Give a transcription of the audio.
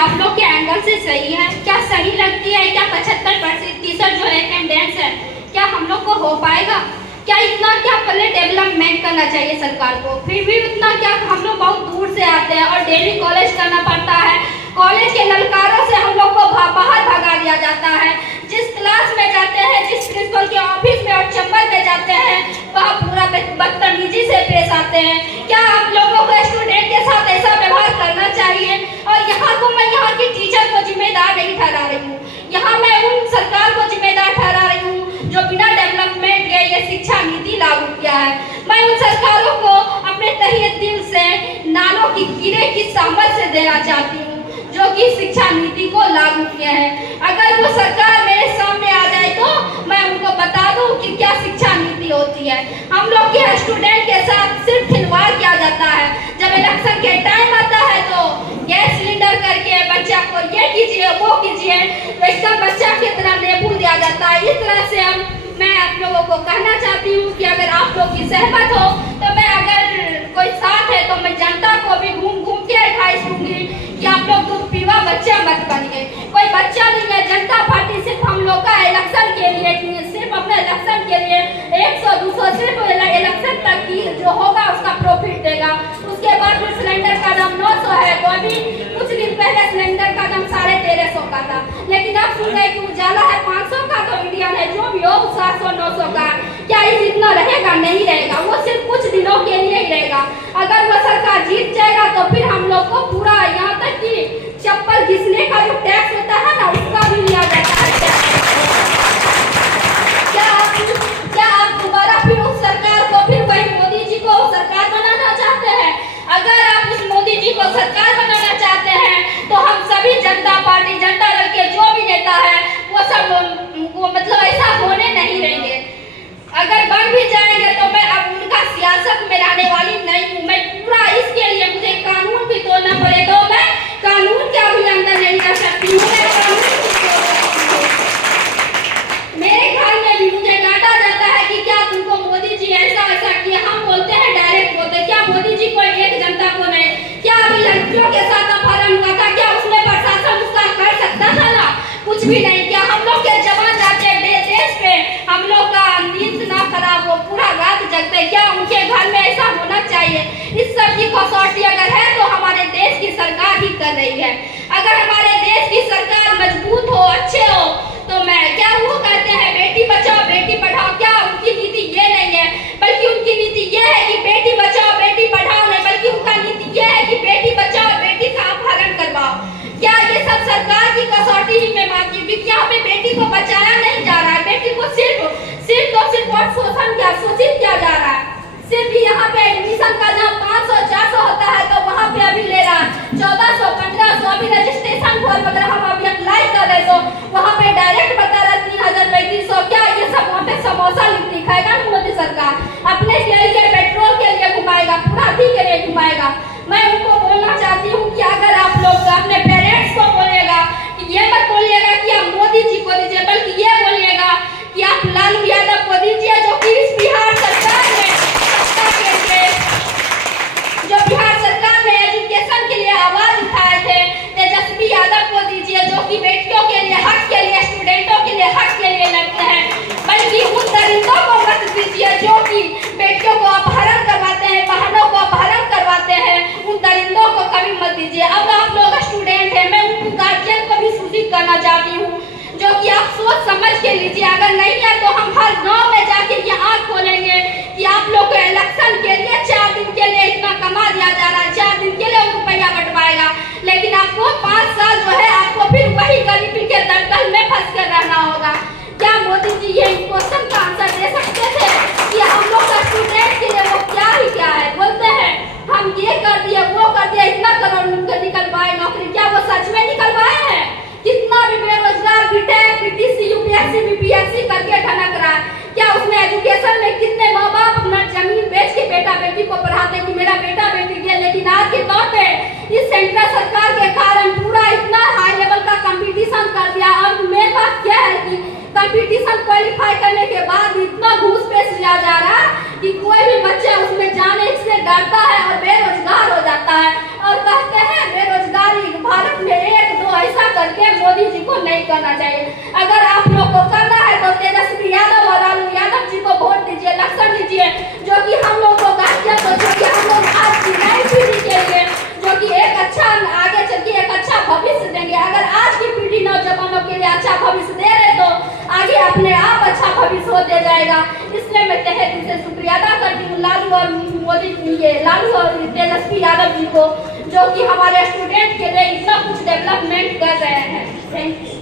आप लोग के एंगल से सही है? क्या सही लगती है? क्या 75% जो अटेंडेंस है क्या हम लोग को हो पाएगा? क्या इतना क्या पहले डेवलपमेंट करना चाहिए सरकार को? फिर भी उतना क्या, हम लोग बहुत दूर से आते हैं और डेली कॉलेज करना पड़ता है। कॉलेज के ललकारों से हम लोग को बाहर भगा दिया जाता है। जिस क्लास में जाते हैं, जिस प्रिंसिपल के ऑफिस में और चैम्बर में जाते हैं, वहाँ पूरा बदतमीजी से पेश आते हैं। क्या आप लोगों को स्टूडेंट के साथ ऐसा व्यवहार करना चाहिए? और यहाँ को मैं यहाँ की टीचर को जिम्मेदार नहीं ठहरा रही हूँ, यहाँ मैं उन सरकार को जिम्मेदार ठहरा रही हूँ जो बिना डेवलपमेंट के ये शिक्षा नीति लागू किया है। मैं उन सरकारों को अपने तहे दिल से नालों की कीड़े की समझ से देना चाहती हूँ जो कि शिक्षा नीति को लागू किया है। अगर वो सरकार मेरे सामने आ जाए तो मैं उनको बता दूं कि क्या शिक्षा नीति होती है। हम लोग के स्टूडेंट के साथ सिर्फ खिलवाड़ किया जाता है। जब इलेक्शन के टाइम आता है तो गैस सिलेंडर करके बच्चा को ये कीजिए वो कीजिए, वैसा बच्चा की तरह लेबुल दिया जाता है। इस तरह से मैं आप लोगों को कहना चाहती हूँ कि अगर आप लोग की सहमत हो तो मैं, अगर कोई साथ है तो मैं जनता को भी घूम घूम के एडवाइस दूंगी कि आप लोग दूध पीवा बच्चा मत बनिए। कोई बच्चा नहीं है, जनता पार्टी सिर्फ हम लोग का इलेक्शन के लिए, सिर्फ अपने इलेक्शन के लिए 100-200 सिर्फ इलेक्शन तक की जो होगा उसका प्रॉफिट देगा। उसके बाद फिर सिलेंडर का दाम 900 है, तो अभी कुछ दिन पहले सिलेंडर का दाम 1350 का था, लेकिन अब सुन रहे कि उजाला है 500 का, तो इंडियन है जो भी हो 700-900 का। क्या ये इतना रहेगा? नहीं रहेगा, वो सिर्फ कुछ दिनों के लिए ही रहेगा। अगर वो सरकार जीत जाएगा तो फिर हम लोग को पूरा यहाँ तक कि चप्पल घिसने का जो टैक्स होता है ना, उसका भी लिया जाता है। क्या आप दोबारा फिर उस सरकार को, फिर वही मोदी जी को सरकार बनाना चाहते हैं? अगर आप उस मोदी जी को सरकार बनाना चाहते हैं तो हम सभी जनता पार्टी, जनता दल के जो भी नेता है वो सब मतलब ऐसा होने नहीं देंगे। अगर बन भी जाएंगे तो मैं अब उनका सियासत में रहने वाली नहीं हूँ। मैं पूरा इसके लिए मुझे कानून भी तोड़ना पड़े तो मैं कानून के भी अंदर नहीं रह सकती हूँ। मेरे घर में भी मुझे डांटा जाता है कि क्या तुमको मोदी जी ऐसा ऐसा किया। हम बोलते हैं, डायरेक्ट बोलते, क्या मोदी जी को एक जनता को नहीं? क्या अभी लड़कियों के साथ अपहरण हुआ था, क्या उसमें प्रशासन उसका कर सकता था ना? कुछ भी नहीं। क्या हम लोग के जवान जाते देश पे, हम लोग का नींद ना खराब हो, पूरा रात जगते, क्या उनके घर में ऐसा होना चाहिए? इस सब की कसौटी अगर है तो हमारे देश की सरकार ही कर रही है। अगर हमारे देश की सरकार मजबूत हो, अच्छे हो, तो मैं क्या वो कहते हैं बेटी बचाओ बेटी पढ़ाओ, क्या उनकी नीति ये नहीं है? बल्कि उनकी नीति ये है कि बेटी बचाओ बेटी पढ़ाओ नहीं, बल्कि उनका नीति ये है कि बेटी बचाओ बेटी का अपहरण करवाओ। क्या ये सब सरकार की कसौटी ही में मानती हूँ? क्योंकि यहाँ पे बेटी को बचाया नहीं जा रहा है, बेटी को सिर्फ और शोषित किया जा रहा है। सिर्फ यहाँ पे एडमिशन का जहाँ 500-400 होता है तो वहाँ पे अभी ले रहा है 1400-1500। अभी रजिस्ट्रेशन फॉर्म अगर हम अभी अप्लाई कर रहे तो वहाँ पे डायरेक्ट बता रहा 3000-3500। क्या ये सब वहाँ पे समोसा लिट्टी खाएगा ना मोदी सरकार? अपने के लिए पेट्रोल के लिए घुमाएगा, पूराधी के लिए घुमाएगा। मैं उनको बोलना चाहती हूँ कि अगर आप लोग अपने पेरेंट्स को बोलिएगा कि ये मत बोलिएगा कि आप मोदी जी को दीजिए, बल्कि ये बोलिएगा कि आप लालू यादव को दीजिए जो कि इस बिहार सरकार में एजुकेशन के लिए आवाज उठाए थे। तेजस्वी यादव को दीजिए जो कि बेटियों के लिए, हक के लिए, स्टूडेंटों के लिए, हक के लिए लड़ते हैं। बल्कि उन दरिंदों को मत दीजिए जो कि बेटियों को अपहरण करवाते हैं, बहनों को अपहरण करवाते हैं। उन दरिंदों को कभी मत दीजिए। अब आप लोग स्टूडेंट हैं, मैं उन गार्जियन को भी सूचित करना चाहती हूँ जो कि आप सोच समझ के लीजिए। अगर नहीं है तो हम हर गांव में जाके ये आँख खोलेंगे कि आप लोग को इलेक्शन के लिए 4 दिन के लिए इतना कमा दिया जा रहा है, 4 दिन के लिए रुपया बंटवाएगा, लेकिन आपको 5 साल जो है आपको फिर वही गरीबी के दलदल में फंस कर रहना होगा। क्या मोदी जी ये क्वेश्चन का आंसर दे सकते थे कि हम लोग का स्टूडेंट के लिए वो क्या ही क्या है? बोलते हैं हम ये कर दिए वो कर दिया, इतना करोड़ निकलवाए नौकरी, क्या वो सच में निकलवाए हैं? कितना भी बेरोजगार बीटेक, बीटीसी, यूपीएससी, बीपीएससी करके ठनक रहा है। क्या उसमें एजुकेशन में कितने माँ बाप अपना जमीन बेच के बेटा बेटी को पढ़ाते कि मेरा बेटा बेटी के, लेकिन आज के दौर पे इस सेंट्रल सरकार के कारण पूरा इतना हाई लेवल का कंपटीशन कर दिया। अब मेरे बात क्या है कि कंपटीशन क्वालिफाई करने के बाद इतना घूस पेश लिया जा रहा है कि कोई भी बच्चा उसमें जाने से डरता है और बेरोजगार हो जाता है। और कहते हैं बेरोजगारी भारत में 1 नहीं करना चाहिए। अगर आप लोग को करना है तो तेजस्वी यादव और लालू यादव जी को वोट दीजिए, लक्षण दीजिए, जो कि हम लोग को गार्जियन को, जो कि हम लोग आज की नई पीढ़ी के लिए जो कि एक अच्छा आगे चल के एक अच्छा भविष्य देंगे। अगर आज की पीढ़ी नौजवानों के लिए अच्छा भविष्य दे रहे तो आगे अपने आप अच्छा भविष्य होते जाएगा। इसलिए मैं तहे दिल से शुक्रिया अदा करती हूँ लालू और लालू और तेजस्वी यादव जी को, जो कि हमारे स्टूडेंट के लिए इतना कुछ डेवलपमेंट कर रहे हैं। Thank you.